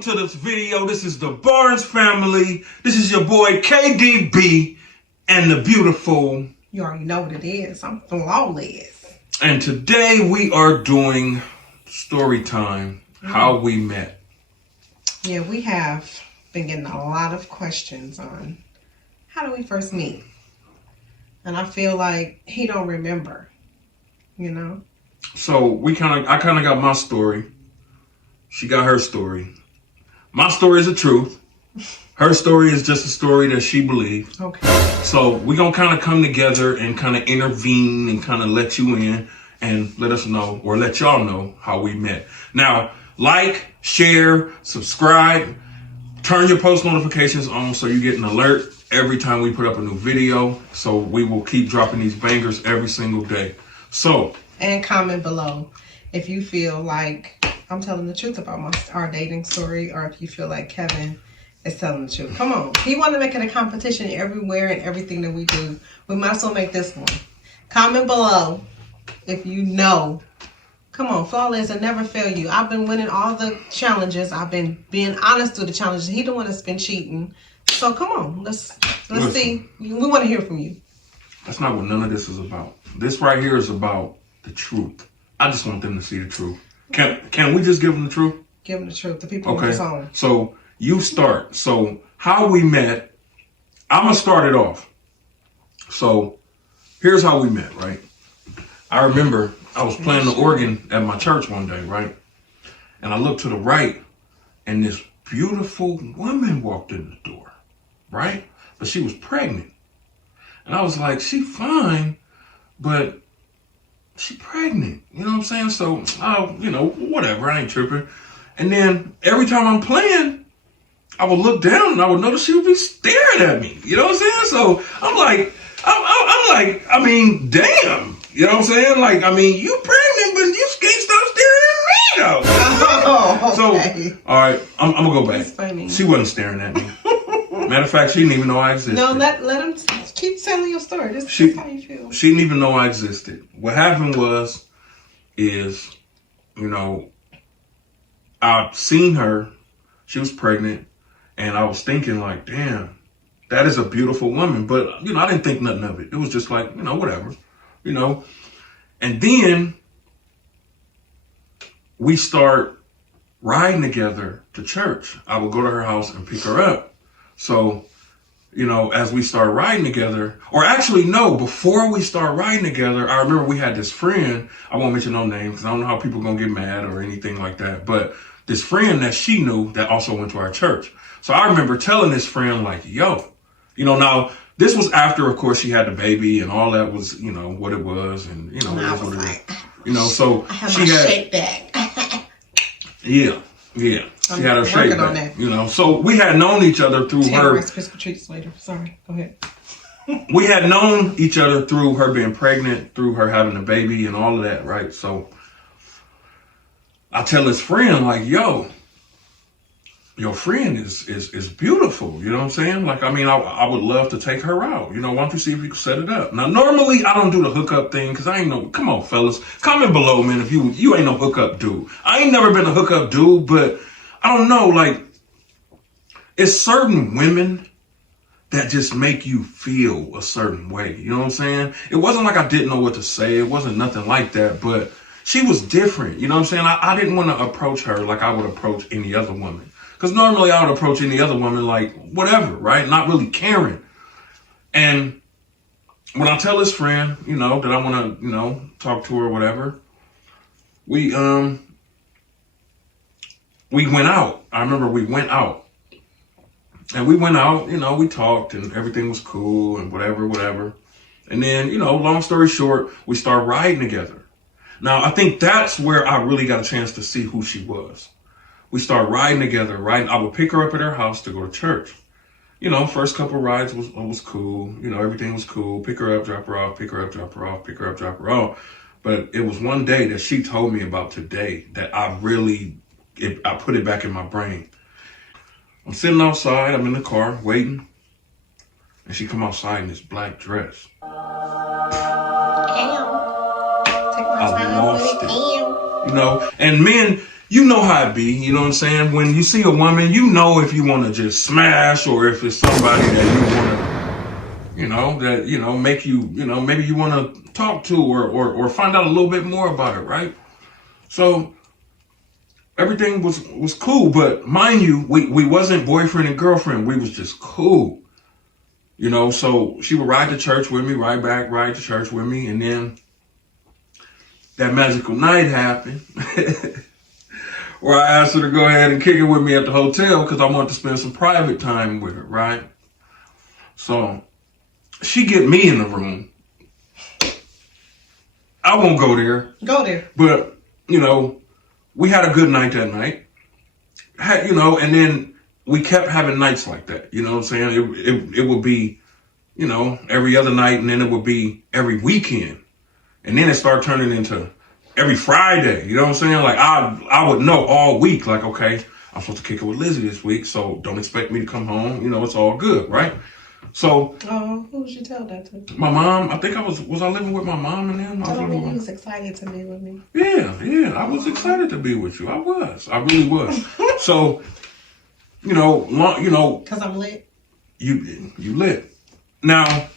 welcome to this video. This is the Barnes family. This is your boy KDB and the beautiful. You already know what it is. I'm flawless. And today we are doing story time, how we met. Yeah, we have been getting a lot of questions on how do we first meet? And I feel like he don't remember, you know? So I kind of got my story. She got her story. My story is the truth. Her story is just a story that she believed. Okay. So we're going to kind of come together and kind of intervene and kind of let you in and let us know or let y'all know how we met. Now, like, share, subscribe, turn your post notifications on so you get an alert every time we put up a new video. So we will keep dropping these bangers every single day. So. And comment below if you feel like I'm telling the truth about our dating story, or if you feel like Kevin is telling the truth. Come on. He want to make it a competition everywhere and everything that we do. We might as well make this one. Comment below if you know. Come on, flawless and never fail you. I've been winning all the challenges. I've been being honest through the challenges. He the one that's been cheating. So come on, let's see. We want to hear from you. That's not what none of this is about. This right here is about the truth. I just want them to see the truth. Can we just give them the truth? Give them the truth. The people on this on. So you start. So how we met, I'm going to start it off. So here's how we met, right? I remember I was playing the organ at my church one day, right? And I looked to the right and this beautiful woman walked in the door, right? But she was pregnant. And I was like, she fine, but she pregnant, you know what I'm saying? So, whatever, I ain't tripping. And then every time I'm playing, I would look down and I would notice she would be staring at me, you know what I'm saying? So I'm like, I mean, damn, you know what I'm saying? Like, I mean, you pregnant, but you can't stop staring at me though. Oh, okay. So, all right, I'm gonna go back. That's funny. She wasn't staring at me. Matter of fact, she didn't even know I existed. No, let him keep telling your story. This is how you feel. She didn't even know I existed. What happened is, I seen her. She was pregnant, and I was thinking like, damn, that is a beautiful woman. But, I didn't think nothing of it. It was just like, whatever, And then we start riding together to church. I would go to her house and pick her up. So, as we start riding together, or actually, no, before we start riding together, I remember we had this friend, I won't mention no names because I don't know how people going to get mad or anything like that, but this friend that she knew that also went to our church. So I remember telling this friend like, yo, now this was after, of course, she had the baby and all that was, what it was. And, it was what it is. So I have my shake bag. Yeah. She had her shake back, So we had known each other through her. Krispy treats later. Sorry. Go ahead. We had known each other through her being pregnant, through her having a baby and all of that, right? So I tell his friend, like, yo, your friend is beautiful. You know what I'm saying? Like, I mean, I would love to take her out. Why don't you see if you can set it up? Now, normally I don't do the hookup thing because I ain't no, come on, fellas. Comment below, man, if you ain't no hookup dude. I ain't never been a hookup dude, but I don't know, like, it's certain women that just make you feel a certain way. You know what I'm saying? It wasn't like I didn't know what to say. It wasn't nothing like that, but she was different. You know what I'm saying? I didn't want to approach her like I would approach any other woman. Because normally I would approach any other woman like whatever, right? Not really caring. And when I tell this friend, that I want to, talk to her or whatever, we went out. I remember we went out. And we went out, we talked and everything was cool and whatever. And then, long story short, we started riding together. Now, I think that's where I really got a chance to see who she was. We started riding together, right? I would pick her up at her house to go to church. First couple of rides was cool. Everything was cool. Pick her up, drop her off, pick her up, drop her off, pick her up, drop her off. But it was one day that she told me about today that I put it back in my brain. I'm sitting outside, I'm in the car waiting, and she come outside in this black dress. Damn. Take my time with it. And men, you know how it be, you know what I'm saying? When you see a woman, you know if you want to just smash or if it's somebody that you want to, make you, maybe you want to talk to or find out a little bit more about it, right? So everything was cool, but mind you, we wasn't boyfriend and girlfriend. We was just cool. So she would ride to church with me, ride to church with me, and then that magical night happened where I asked her to go ahead and kick it with me at the hotel because I wanted to spend some private time with her, right? So she get me in the room. I won't go there. Go there. But, we had a good night that night. And then we kept having nights like that. You know what I'm saying? It would be, every other night, and then it would be every weekend. And then it started turning into every Friday. You know what I'm saying? Like I would know all week, like, okay, I'm supposed to kick it with Lizzie this week, so don't expect me to come home. It's all good, right? So who would you tell that to? My mom. I think I was I living with my mom and them? You was excited to be with me. Yeah, I was excited to be with you. I really was. So, because I'm lit. You lit. Now,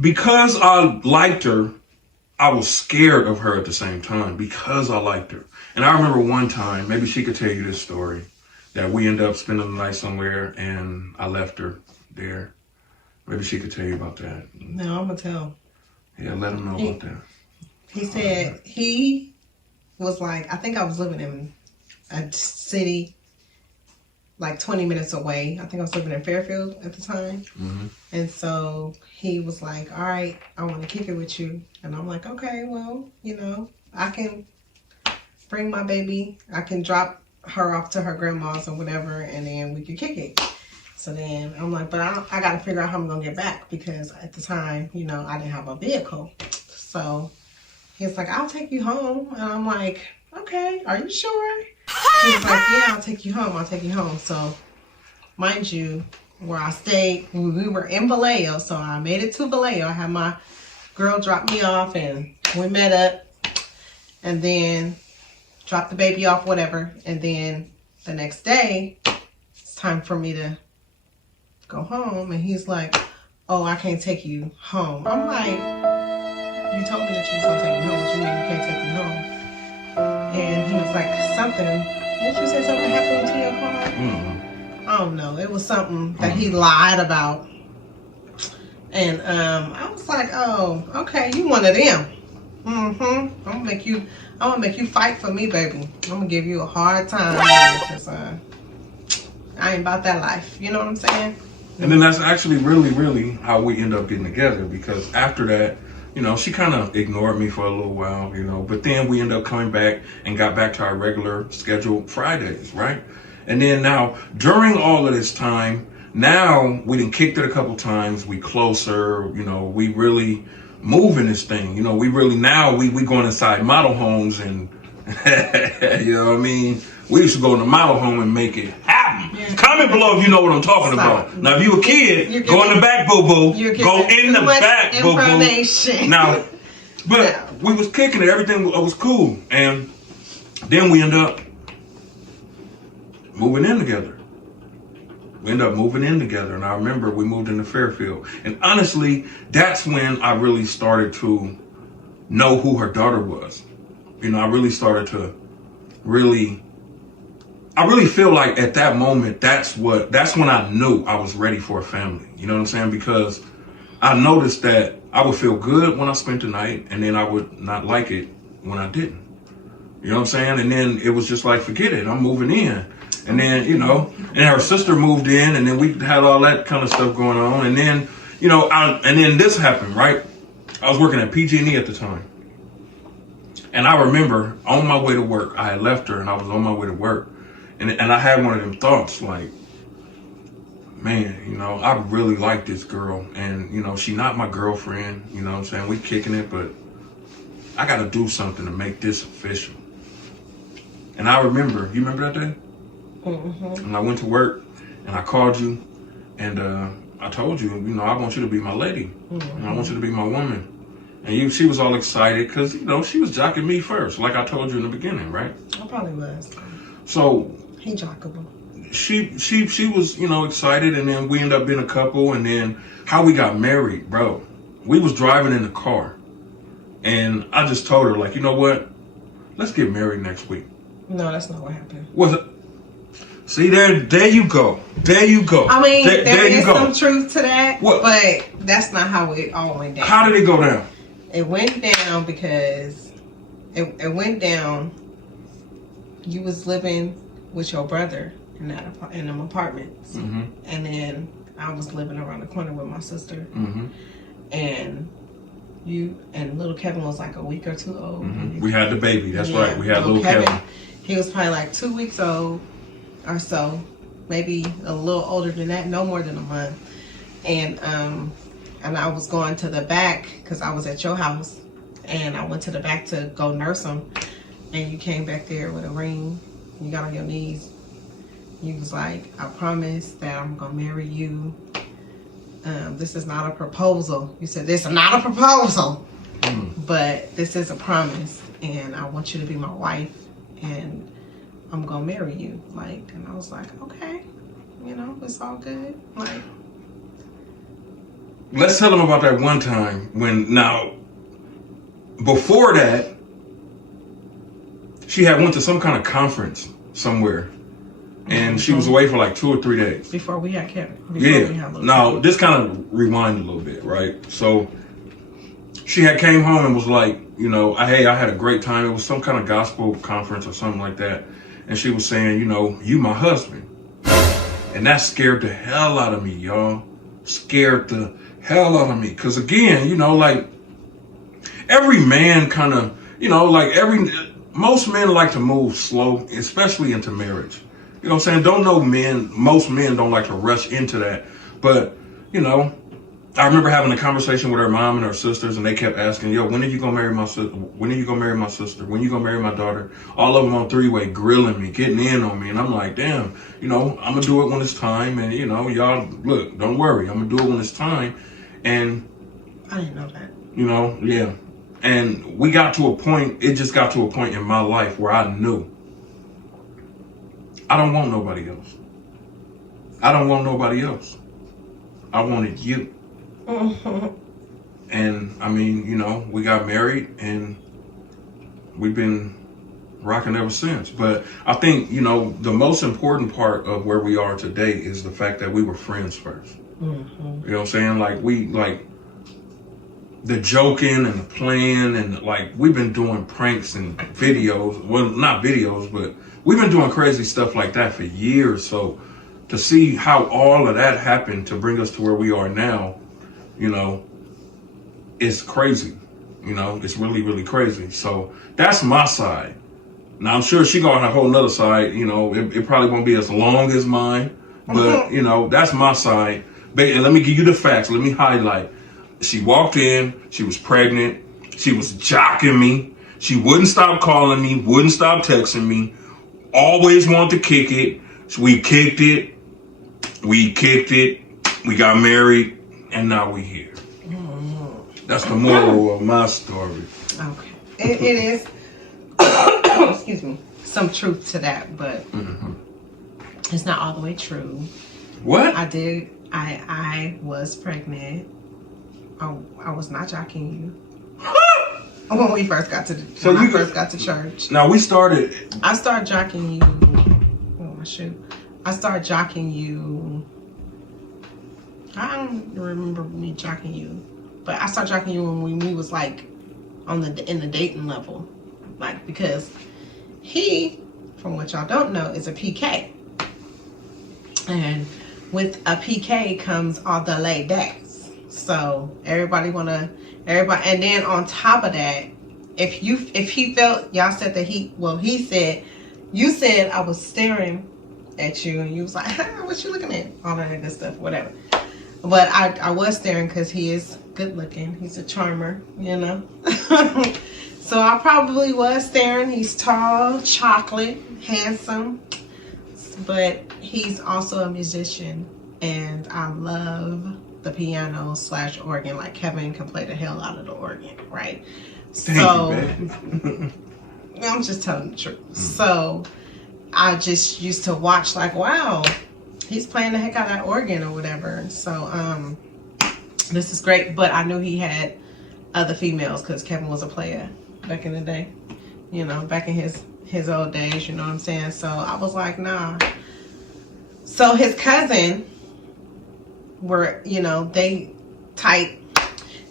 because I liked her, I was scared of her at the same time because I liked her. And I remember one time, maybe she could tell you this story, that we ended up spending the night somewhere and I left her there. Maybe she could tell you about that. No, I'm going to tell. Yeah, let him know about that. He said he was like, I think I was living in a city like 20 minutes away. I think I was living in Fairfield at the time. Mm-hmm. And so he was like, all right, I want to kick it with you. And I'm like, okay, well, I can bring my baby. I can drop her off to her grandma's or whatever, and then we could kick it. So then I'm like, but I got to figure out how I'm going to get back because at the time, I didn't have a vehicle. So he's like, I'll take you home. And I'm like, okay, are you sure? He was like, yeah, I'll take you home. So mind you, where I stayed, we were in Vallejo. So I made it to Vallejo. I had my girl drop me off and we met up and then dropped the baby off, whatever. And then the next day, it's time for me to go home. And he's like, oh, I can't take you home. I'm like, you told me that you was going to take me home. What you mean you can't take me home? And he was like, didn't you say something happened to your car? Mm-hmm. I don't know. It was something that he lied about. And I was like, oh, okay, you one of them. I'm gonna make you fight for me, baby. I'm gonna give you a hard time because I ain't about that life. You know what I'm saying? And then that's actually really, really how we end up getting together, because after that, she kind of ignored me for a little while, but then we ended up coming back and got back to our regular scheduled Fridays, right? And then now, during all of this time, now we done kicked it a couple times, we closer, we really moving this thing, we really, now we going inside model homes and, you know what I mean? We used to go in the model home and make it happen. Yeah. Comment below if you know what I'm talking about. Now, if you a kid, go in the back, boo-boo. Go in the back, boo-boo. Now, but we was kicking it. Everything was cool. And then we end up moving in together. And I remember we moved into Fairfield. And honestly, that's when I really started to know who her daughter was. I really started to I really feel like at that moment, that's when I knew I was ready for a family. You know what I'm saying? Because I noticed that I would feel good when I spent the night, and then I would not like it when I didn't. You know what I'm saying? And then it was just like, forget it, I'm moving in. And then, and her sister moved in, and then we had all that kind of stuff going on. And then, and then this happened, right? I was working at PG&E at the time. And I remember on my way to work, I had left her and I was on my way to work. And I had one of them thoughts like, man, I really like this girl. And, she not my girlfriend, you know what I'm saying? We kicking it, but I got to do something to make this official. And I remember, you remember that day? Mm-hmm. And I went to work and I called you and I told you, I want you to be my lady. Mm-hmm. And I want you to be my woman. And she was all excited because, you know, she was jocking me first, like I told you in the beginning, right? I probably was. So he jockable. She was, you know, excited, and then we ended up being a couple, and then how we got married, bro. We was driving in the car, and I just told her, like, you know what? Let's get married next week. No, that's not what happened. Was it? See, there you go. There you go. I mean, there is go. some truth to that, what? But that's not how it all went down. How did it go down? It went down because it went down. You was living with your brother in them apartments, mm-hmm. and then I was living around the corner with my sister, mm-hmm. and you and little Kevin was like a week or two old. Mm-hmm. We had the baby. That's right. We had little Kevin. He was probably like 2 weeks old or so, maybe a little older than that, no more than a month. And I was going to the back because I was at your house, and I went to the back to go nurse him, and you came back there with a ring. You got on your knees. You was like, I promise that I'm gonna marry you. This is not a proposal. You said, this is not a proposal, but this is a promise, and I want you to be my wife, and I'm gonna marry you. Like, and I was like, okay, you know, it's all good. Like, let's tell them about that one time when, now, before that, she had went to some kind of conference somewhere, and she was away for like 2 or 3 days. Before we had Kevin. Now, this kind of rewind a little bit, right? So, she had came home and was like, you know, hey, I had a great time. It was some kind of gospel conference or something like that. And she was saying, you know, you my husband. And that scared the hell out of me, y'all. Scared the hell out of me. Because again, you know, like, every man kind of, you know, like most men like to move slow, especially into marriage. You know what I'm saying? Most men don't like to rush into that. But, you know, I remember having a conversation with her mom and her sisters, and they kept asking, yo, when are you going to marry my sister? When are you going to marry my sister? When are you going to marry my daughter? All of them on three-way grilling me, getting in on me. And I'm like, damn, you know, I'm going to do it when it's time. And, you know, y'all, look, don't worry. I'm going to do it when it's time. And I didn't know that. You know, yeah. And we got to a point, it just got to a point in my life where I knew I don't want nobody else. I don't want nobody else. I wanted you. And I mean, you know, we got married and we've been rocking ever since. But I think, you know, the most important part of where we are today is the fact that we were friends first. You know what I'm saying? Like the joking and the playing, and like we've been doing pranks and videos. Well, not videos, but we've been doing crazy stuff like that for years. So to see how all of that happened to bring us to where we are now, you know, it's crazy. You know, it's really, really crazy. So that's my side. Now I'm sure she got a whole nother side. You know, it probably won't be as long as mine, but you know, that's my side. And let me give you the facts. Let me highlight. She walked in, she was pregnant, she was jocking me, she wouldn't stop calling me, wouldn't stop texting me, always wanted to kick it. So we kicked it, we got married, and now we here. That's the moral of my story. Okay. It is, excuse me, some truth to that, but it's not all the way true. What? I was pregnant. I was not jocking you. When we first got to first got to church. Now we started. I started jocking you. Oh my shoe! I started jocking you. I don't remember me jocking you, but I started jocking you when we was like in the dating level, like because he, from what y'all don't know, is a PK, and with a PK comes all the laid backs. So everybody, and then on top of that, if he felt, y'all said that you said I was staring at you, and you was like, what you looking at? All that good stuff, whatever. But I was staring because he is good looking. He's a charmer, you know. So I probably was staring. He's tall, chocolate, handsome, but he's also a musician, and I love the piano / organ. Like Kevin can play the hell out of the organ, right? Thank you, I'm just telling the truth. So I just used to watch like, wow, he's playing the heck out of that organ or whatever. So this is great. But I knew he had other females because Kevin was a player back in the day. You know, back in his old days, you know what I'm saying? So I was like, nah. So his cousin were, you know, they tight.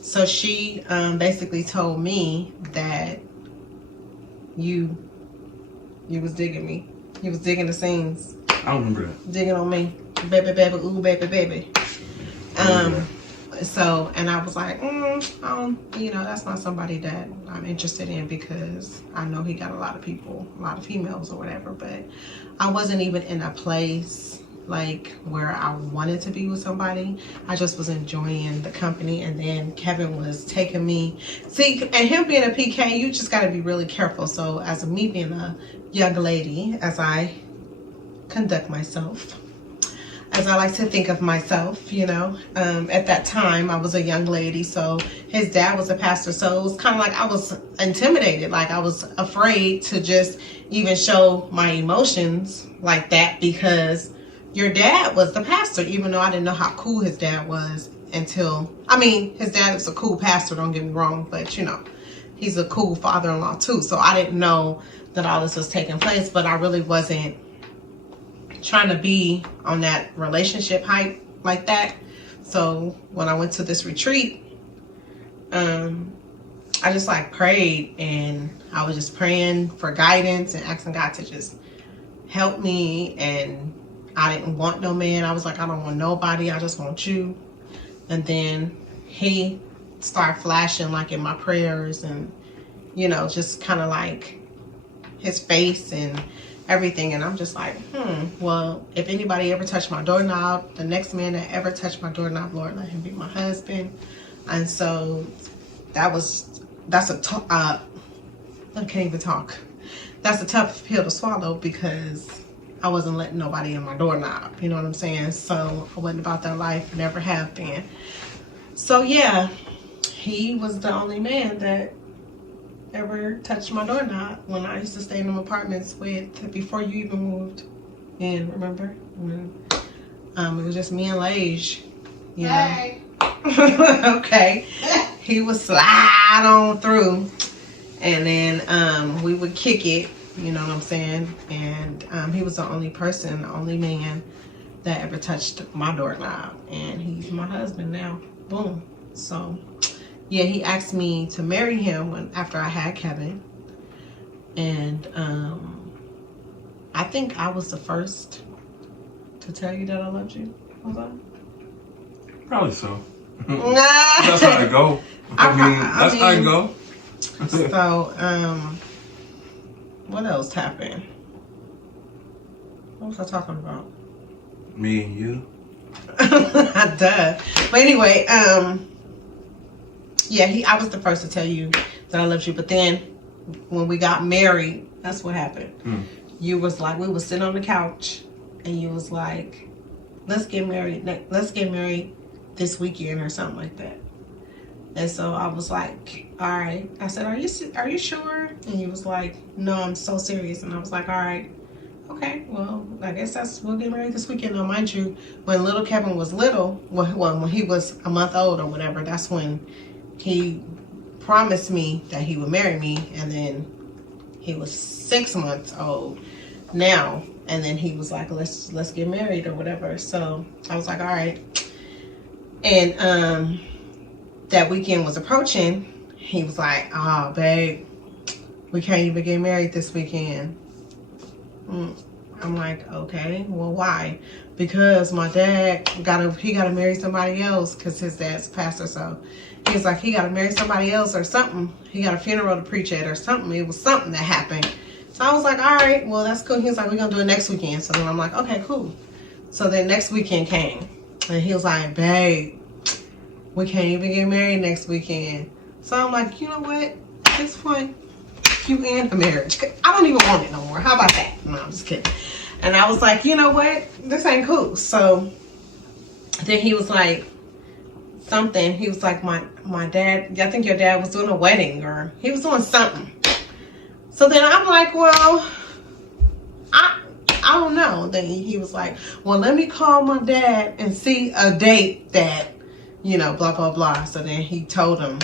So she basically told me that you was digging me. You was digging the scenes. I don't remember that. Digging on me. Baby, baby, ooh, baby, baby. So, and I was like, you know, that's not somebody that I'm interested in because I know he got a lot of people, a lot of females or whatever, but I wasn't even in a place like where I wanted to be with somebody. I just was enjoying the company, and then Kevin was taking me. See, and him being a PK, you just got to be really careful. So as me being a young lady, as I conduct myself, as I like to think of myself, you know, at that time I was a young lady, so his dad was a pastor, so it was kind of like I was intimidated, like I was afraid to just even show my emotions like that because your dad was the pastor, even though I didn't know how cool his dad was until, I mean, his dad is a cool pastor, don't get me wrong, but you know, he's a cool father-in-law too, so I didn't know that all this was taking place, but I really wasn't trying to be on that relationship hype like that. So when I went to this retreat, I just like prayed, and I was just praying for guidance and asking God to just help me. And I didn't want no man. I was like, I don't want nobody, I just want you. And then he started flashing like in my prayers, and you know, just kind of like his face and everything. And I'm just like, well, if anybody ever touched my doorknob, the next man that ever touched my doorknob, Lord, let him be my husband. And so that's I can't even talk. That's a tough pill to swallow because I wasn't letting nobody in my doorknob, you know what I'm saying? So I wasn't about that life, never have been. So yeah, he was the only man that ever touched my doorknob when I used to stay in them apartments with, before you even moved in, remember? When, it was just me and Lage, you know. Okay. He would slide on through, and then we would kick it, you know what I'm saying? And he was the only person, the only man that ever touched my doorknob, and he's my husband now. Boom. So yeah, he asked me to marry him after I had Kevin. And I think I was the first to tell you that I loved you. Was I? Probably so. Nah. That's how it go. I mean, that's how it go. So, what else happened? What was I talking about? Me and you. Duh. But anyway, yeah, I was the first to tell you that I loved you. But then when we got married, that's what happened. You was like, we was sitting on the couch, and you was like, let's get married. Let's get married this weekend or something like that. And so I was like, all right. I said, are you sure? And you was like, no, I'm so serious. And I was like, all right. Okay, well, I guess we'll get married this weekend. Now, mind you, when little Kevin was little, well, when he was a month old or whatever, that's when he promised me that he would marry me. And then he was 6 months old now, and then he was like, let's get married or whatever. So I was like, all right. And that weekend was approaching. He was like, oh, babe, we can't even get married this weekend. I'm like, okay, well, why? Because my dad gotta marry somebody else, because his dad's a pastor. So he was like, he gotta marry somebody else or something. He got a funeral to preach at or something. It was something that happened. So I was like, all right, well, that's cool. He was like, we're gonna do it next weekend. So then I'm like, okay, cool. So then next weekend came, and he was like, babe, we can't even get married next weekend. So I'm like, you know what? At this point, you in a marriage. I don't even want it no more. How about that? No, I'm just kidding. And I was like, you know what? This ain't cool. So then he was like, something. He was like, my dad, I think your dad was doing a wedding or he was doing something. So then I'm like, well, I don't know. Then he was like, well, let me call my dad and see a date that, you know, blah, blah, blah. So then he told him,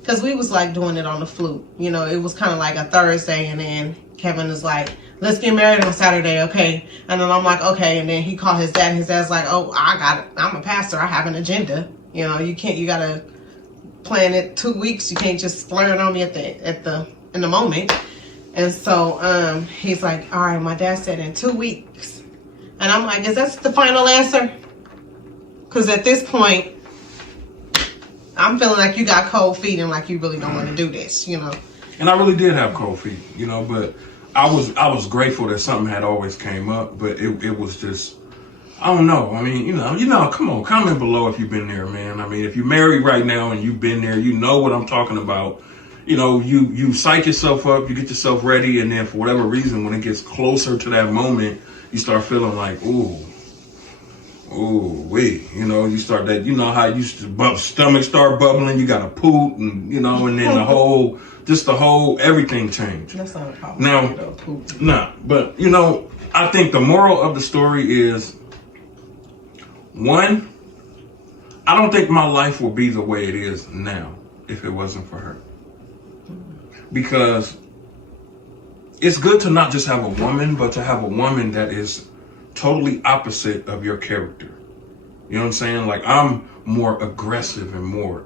because we was like doing it on the flute. You know, it was kind of like a Thursday, and then Kevin is like, let's get married on Saturday, okay? And then I'm like, okay. And then he called his dad, and his dad's like, oh, I got it. I'm a pastor. I have an agenda. You know, you got to plan it 2 weeks. You can't just flirt on me in the moment. And so he's like, all right, my dad said in 2 weeks. And I'm like, is that the final answer? Because at this point, I'm feeling like you got cold feet and like you really don't want to do this, you know. And I really did have cold feet, you know, but I was grateful that something had always came up, but it was just, I don't know. I mean, you know, come on, comment below if you've been there, man. I mean, if you're married right now and you've been there, you know what I'm talking about. You know, you psych yourself up, you get yourself ready, and then for whatever reason, when it gets closer to that moment, you start feeling like, ooh, wait, you know, you start that, you know how you used to stomach start bubbling, you got to poop, and you know, and then the whole everything changed. That's not a problem. Now, but you know, I think the moral of the story is, one, I don't think my life will be the way it is now if it wasn't for her. Because it's good to not just have a woman, but to have a woman that is totally opposite of your character. You know what I'm saying? Like, I'm more aggressive and more,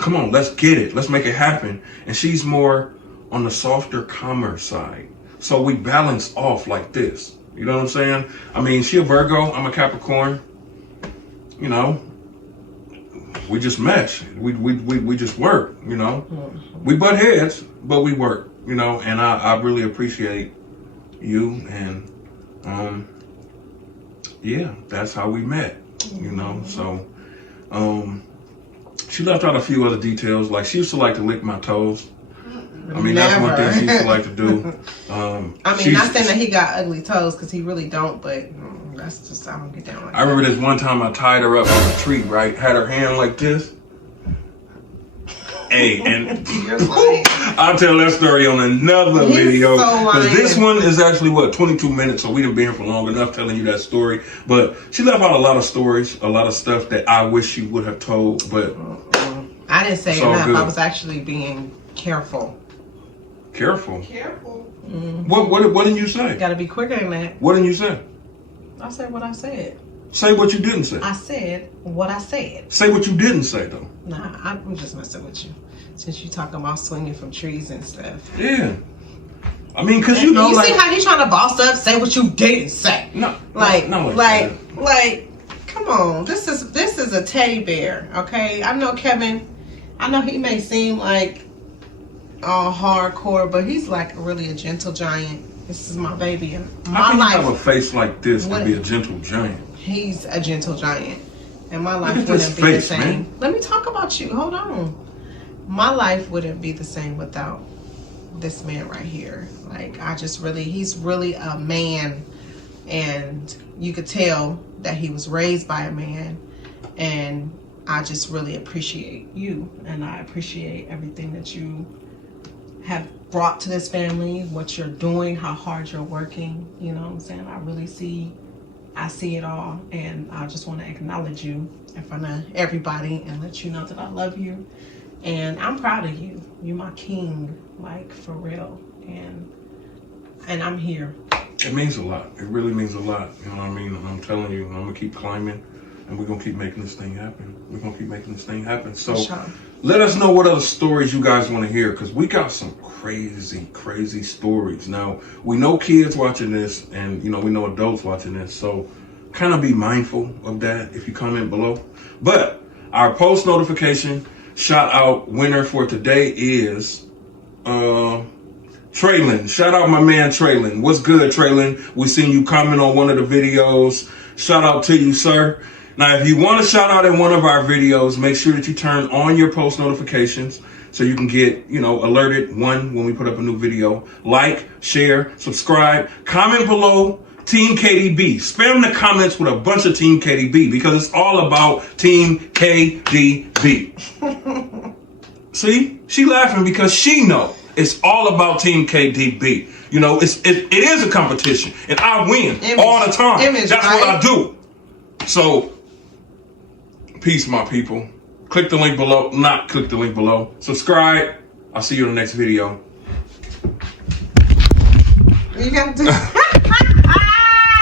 come on, let's get it. Let's make it happen. And she's more on the softer, calmer side. So we balance off like this. You know what I'm saying? I mean, she a Virgo, I'm a Capricorn. You know, we just mesh. We just work, you know. We butt heads, but we work, you know, and I really appreciate you, and yeah, that's how we met, you know. So she left out a few other details, like she used to like to lick my toes. I mean, that's one thing she used to like to do. I mean, not saying that he got ugly toes, because he really don't, but that's just, I don't get down like that. I remember this one time I tied her up in a tree, right? Had her hand like this. Hey, and I'll tell that story on another video. Because this one is actually, 22 minutes, so we done been here for long enough telling you that story. But she left out a lot of stories, a lot of stuff that I wish she would have told, but I didn't say enough. Good. I was actually being careful. Careful? Mm-hmm. What didn't you say? Gotta be quicker than that. What didn't you say? I said what I said. Say what you didn't say. I said what I said. Say what you didn't say, though. Nah, I'm just messing with you. Since you talking about swinging from trees and stuff. Yeah. I mean, because you know, you like, see how you trying to boss up? Say what you didn't say. No. Like, come on. This is a teddy bear, okay? I know Kevin. I know he may seem like all hardcore, but he's like really a gentle giant. This is my baby, and my life. Have a face like this to be a gentle giant. He's a gentle giant, and my life wouldn't be the same. Man. Let me talk about you. Hold on. My life wouldn't be the same without this man right here. Like, he's really a man, and you could tell that he was raised by a man, and I just really appreciate you, and I appreciate everything that you have brought to this family, what you're doing, how hard you're working. You know what I'm saying? I see it all, and I just want to acknowledge you in front of everybody and let you know that I love you, and I'm proud of you. You're my king, like, for real, and I'm here. It means a lot. It really means a lot. You know what I mean? I'm telling you, I'm gonna keep climbing, and we're gonna keep making this thing happen. We're gonna keep making this thing happen. So let us know what other stories you guys want to hear, because we got some crazy stories. Now, we know kids watching this, and you know, we know adults watching this, so kind of be mindful of that if you comment below. But our post notification shout out winner for today is Traylon. Shout out my man Traylon. What's good, Traylon? We seen you comment on one of the videos. Shout out to you, sir. Now, if you want to shout out in one of our videos, make sure that you turn on your post notifications so you can get, you know, alerted when we put up a new video. Like, share, subscribe, comment below, Team KDB. Spam the comments with a bunch of Team KDB because it's all about Team KDB. See, she laughing because she know it's all about Team KDB. You know, it is a competition, and I win all the time. That's right? What I do. So, peace, my people. Click the link below. Not click the link below. Subscribe. I'll see you in the next video. You gotta do